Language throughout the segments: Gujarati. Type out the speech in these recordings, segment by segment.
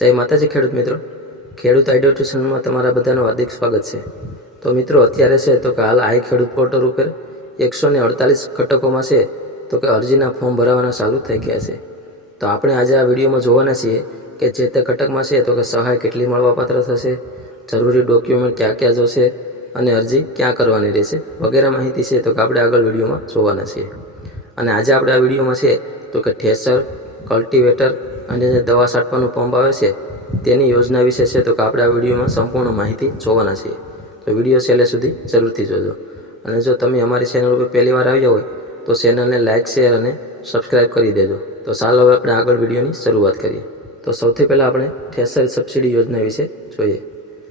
જય માતાજી ખેડૂત મિત્રો, ખેડૂત આઈડિયા ટ્યુશનમાં તમારા બધાનું હાર્દિક સ્વાગત છે। તો મિત્રો અત્યારે છે તો કે હાલ આઈ ખેડૂત પોર્ટલ ઉપર 148 ઘટકોમાં છે તો કે અરજીના ફોર્મ ભરાવાના ચાલુ થઈ ગયા છે। તો આપણે આજે આ વિડીયોમાં જોવાના છીએ કે જે તે ઘટકમાં છે તો કે સહાય કેટલી મળવાપાત્ર થશે, જરૂરી ડોક્યુમેન્ટ ક્યાં ક્યાં જોશે અને અરજી ક્યાં કરવાની રહેશે વગેરે માહિતી છે તો કે આપણે આગળ વિડીયોમાં જોવાના છીએ। અને આજે આપણે આ વિડીયોમાં છે તો કે થ્રેશર, કલ્ટિવેટર અને જે દવા છાંટવાનું પંપ આવે છે તેની યોજના વિશે છે તો કે આપણે આ વિડીયોમાં સંપૂર્ણ માહિતી જોવાના છીએ। તો વિડીયો છેલ્લે સુધી જરૂરથી જોજો। અને જો તમે અમારી ચેનલ ઉપર પહેલી વાર આવ્યા હોય તો ચેનલને લાઇક, શેર અને સબસ્ક્રાઈબ કરી દેજો। તો ચાલો હવે આપણે આગળ વિડીયોની શરૂઆત કરીએ। તો સૌથી પહેલાં આપણે થ્રેશર સબસિડી યોજના વિશે જોઈએ।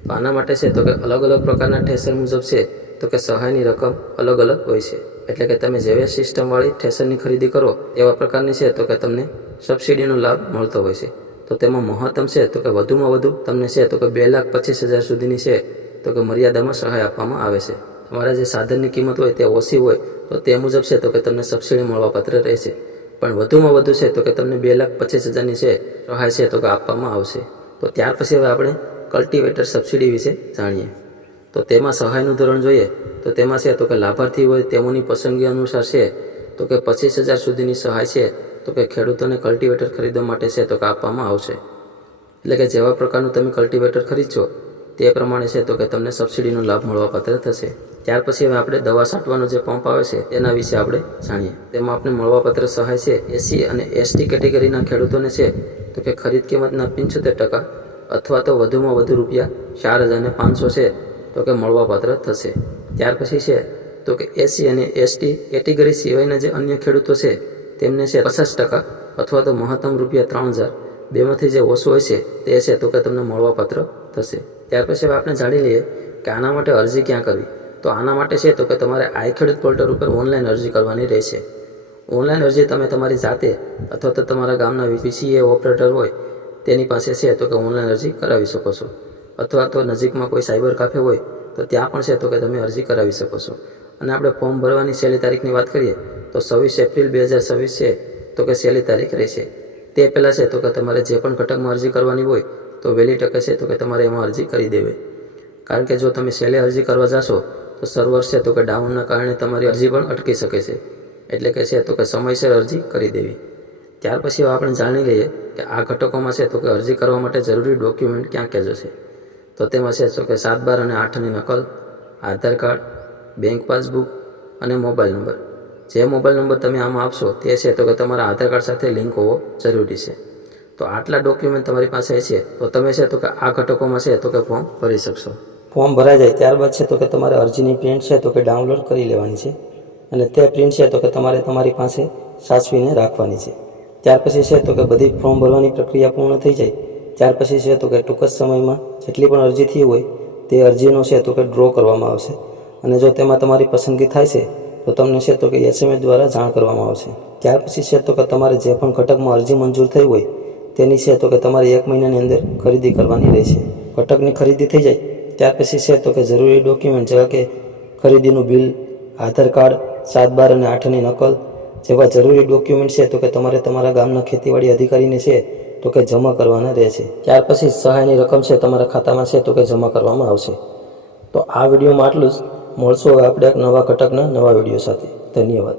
તો આના માટે છે તો કે અલગ અલગ પ્રકારના થ્રેશર મુજબ છે તો કે સહાયની રકમ અલગ અલગ હોય છે। એટલે કે તમે જેવી સિસ્ટમવાળી થ્રેશરની ખરીદી કરો એવા પ્રકારની છે તો કે તમને સબસિડીનો લાભ મળતો હોય છે। તો તેમાં મહત્તમ છે તો કે વધુમાં વધુ તમને છે તો કે 2,25,000 સુધીની છે તો કે મર્યાદામાં સહાય આપવામાં આવે છે। તમારા જે સાધનની કિંમત હોય તે ઓછી હોય તો તે મુજબ છે તો કે તમને સબસિડી મળવાપાત્ર રહેશે, પણ વધુમાં વધુ છે તો કે તમને 2,25,000ની છે સહાય છે તો કે આપવામાં આવશે। તો ત્યાર પછી હવે આપણે કલ્ટિવેટર સબસિડી વિશે જાણીએ। તો તેમાં સહાયનું ધોરણ જોઈએ તો તેમાં છે તો કે લાભાર્થી હોય તેઓની પસંદગી અનુસાર છે તો કે 25,000 સુધીની સહાય છે તો કે ખેડૂતોને કલ્ટિવેટર ખરીદવા માટે છે તો કે આપવામાં આવશે। એટલે કે જેવા પ્રકારનું તમે કલ્ટિવેટર ખરીદશો તે પ્રમાણે છે તો કે તમને સબસિડીનો લાભ મળવાપાત્ર થશે। ત્યાર પછી હવે આપણે દવા છાંટવાનો જે પંપ આવે છે તેના વિશે આપણે જાણીએ। તેમાં આપણે મળવાપાત્ર સહાય છે એસસી અને એસટી કેટેગરીના ખેડૂતોને છે તો કે ખરીદ કિંમતના 75% અથવા તો વધુમાં વધુ રૂપિયા 4,500 છે તો કે મળવાપાત્ર થશે। ત્યાર પછી છે તો કે એસસી અને એસટી કેટેગરી સિવાયના જે અન્ય ખેડૂતો છે તેમને છે 50% અથવા તો મહત્તમ રૂપિયા 3,000 બેમાંથી જે ઓછું હોય છે તે છે તો કે તમને મળવાપાત્ર થશે। ત્યાર પછી આપણે જાણી લઈએ કે આના માટે અરજી ક્યાં કરવી। તો આના માટે છે તો કે તમારે આઈ ખેડૂત પોર્ટલ ઉપર ઓનલાઈન અરજી કરવાની રહેશે। ઓનલાઈન અરજી તમે તમારી જાતે અથવા તો તમારા ગામના વીસીએ ઓપરેટર હોય તેની પાસે છે તો કે ઓનલાઈન અરજી કરાવી શકો છો, અથવા તો નજીકમાં કોઈ સાયબર કાફે હોય તો ત્યાં પણ છે તો કે તમે અરજી કરાવી શકો છો। અને આપણે ફોર્મ ભરવાની છેલ્લી તારીખની વાત કરીએ તો 26 એપ્રિલ 2026 છે તો કે છેલ્લી તારીખ રહેશે। તે પહેલાં છે તો કે તમારે જે પણ ઘટકમાં અરજી કરવાની હોય તો વહેલી તકે છે તો કે તમારે એમાં અરજી કરી દેવી, કારણ કે જો તમે છેલ્લે અરજી કરવા જશો તો સર્વર છે તો કે ડાઉનના કારણે તમારી અરજી પણ અટકી શકે છે। એટલે કે છે તો કે સમયસર અરજી કરી દેવી। ત્યાર પછી આપણે જાણી લઈએ કે આ ઘટકોમાં છે તો કે અરજી કરવા માટે જરૂરી ડોક્યુમેન્ટ ક્યાં ક્યાં જશે। તો તેમાં છે તો કે 7, 12 અને 8ની નકલ, આધાર કાર્ડ, બેંક પાસબુક અને મોબાઈલ નંબર। જે મોબાઈલ નંબર તમે આમાં આપશો તે છે તો કે તમારા આધાર કાર્ડ સાથે લિંક હોવો જરૂરી છે। તો આટલા ડોક્યુમેન્ટ તમારી પાસે છે તો તમે છે તો કે આ ઘટકોમાં છે તો કે ફોર્મ ભરી શકશો। ફોર્મ ભરાઈ જાય ત્યારબાદ છે તો કે તમારે અરજીની પ્રિન્ટ છે તો કે ડાઉનલોડ કરી લેવાની છે અને તે પ્રિન્ટ છે તો કે તમારે તમારી પાસે સાચવીને રાખવાની છે। ત્યાર પછી છે તો કે બધી ફોર્મ ભરવાની પ્રક્રિયા પૂર્ણ થઈ જાય ત્યાર પછી છે તો કે ટૂંક જ સમયમાં જેટલી પણ અરજી થઈ હોય તે અરજીનો છે તો કે ડ્રો કરવામાં આવશે અને જો તેમાં તમારી પસંદગી થાય છે તો તમને છે તો કે SMS દ્વારા જાણ કરવામાં આવશે। ત્યાર પછી છે તો કે તમારે જે પણ ઘટકમાં અરજી મંજૂર થઈ હોય તેની છે તો કે તમારે 1 મહિનાની અંદર ખરીદી કરવાની રહેશે। ઘટકની ખરીદી થઈ જાય ત્યાર પછી છે તો કે જરૂરી ડોક્યુમેન્ટ જેવા કે ખરીદીનું બિલ, આધાર કાર્ડ, 7, 12 અને 8ની નકલ જેવા જરૂરી ડોક્યુમેન્ટ છે તો કે તમારે તમારા ગામના ખેતીવાડી અધિકારીને છે તો કે જમા કરવાના રહેશે। ત્યાર પછી સહાયની રકમ છે તમારા ખાતામાં છે તો કે જમા કરવામાં આવશે। તો આ વિડીયોમાં આટલું જ। મળશું હવે આપણે એક નવા ઘટકના નવા વિડીયો સાથે। ધન્યવાદ।